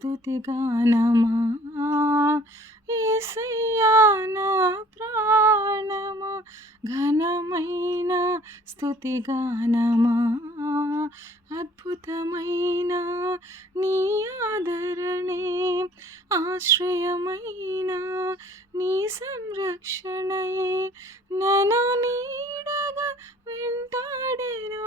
స్తుతిగానమా ఏసయ్యా నా ప్రాణమా? ఘనమైన స్థుతిగానమా అద్భుతమైన నీ ఆదరణే ఆశ్రయమైన నీ సంరక్షణయే నన్ను నీడగా వెంటాడెను.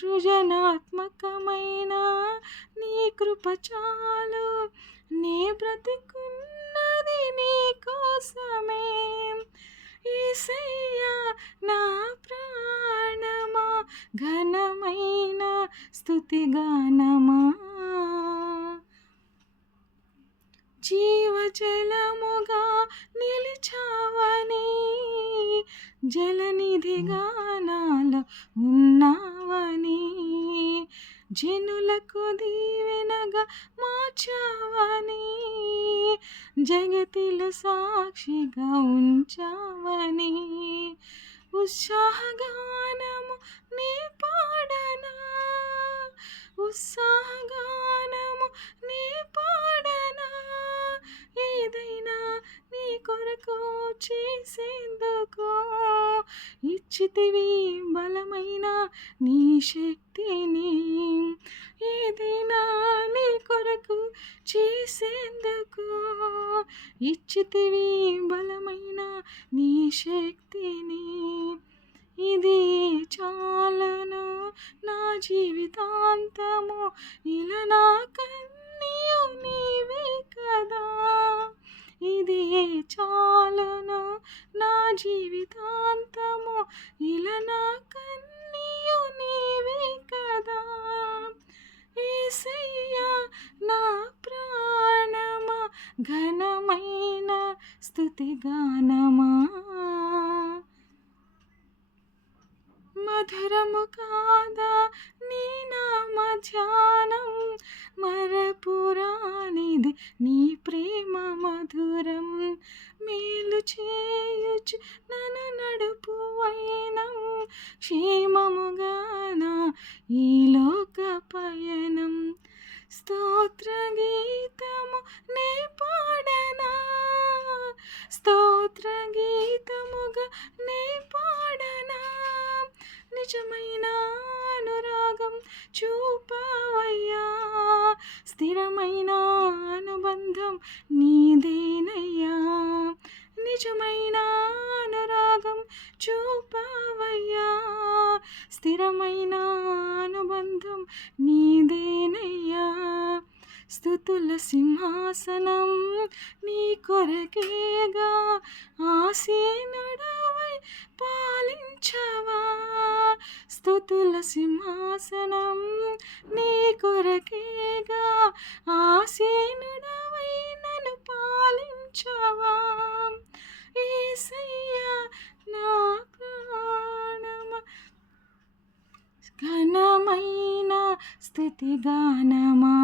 సృజనాత్మకమైన నీ కృప చాలు. నీ బ్రతికున్నది నీ కోసమే. ఈసయ్యా నా ప్రాణమా ఘనమైన స్థుతిగానమా జీవజలముగా నిలిచావని జలనిధిగా జనులకు దీవెనగా మార్చావని జగతిలో సాక్షిగా ఉంచావని ఉత్సాహగానము నీ పాడనా? ఉత్సాహగానము నీ పాడనా? ఏదైనా నీ కొరకు చేసేందుకు ఇచ్చితివి బలమైన నీ శక్తిని. ఏదైనా నీ కొరకు చేసేందుకు ఇచ్చితివి బలమైన నీ శక్తిని. ఇది చాలను నా జీవితాంతము ఇలా నా కన్నీయు నీవే కదా. ఇది చాలను నా జీవి ఇలా నా కన్నీయు నీవే కదా. ఏసయ్యా నా ప్రాణమా ఘనమైన స్థుతిగానమా మధురము కాదా నీ నామ ధ్యానం? మరపురానిది నీ ప్రేమ మధురం. మేలు చేయుచు క్షేమముగాన ఈ లోక పయనం. స్తోత్ర గీతము నే పాడనా? స్తోత్ర గీతముగా నే పాడనా? నిజమైన అనురాగం చూపవయ్యా. స్థిరమైన అనుబంధం నీదేనయ్యా. నిజమైన స్థిరమైన అనుబంధం నీదేనయ్యా. స్థుతుల సింహాసనం నీ కొరకేగా. ఆసీనుడవై పాలించవా. స్థుతుల సింహాసనం నీ కొరకేగా. ఆసీనుడవై నన్ను పాలించవా. ఏసై మధురమైన స్థుతిగానమా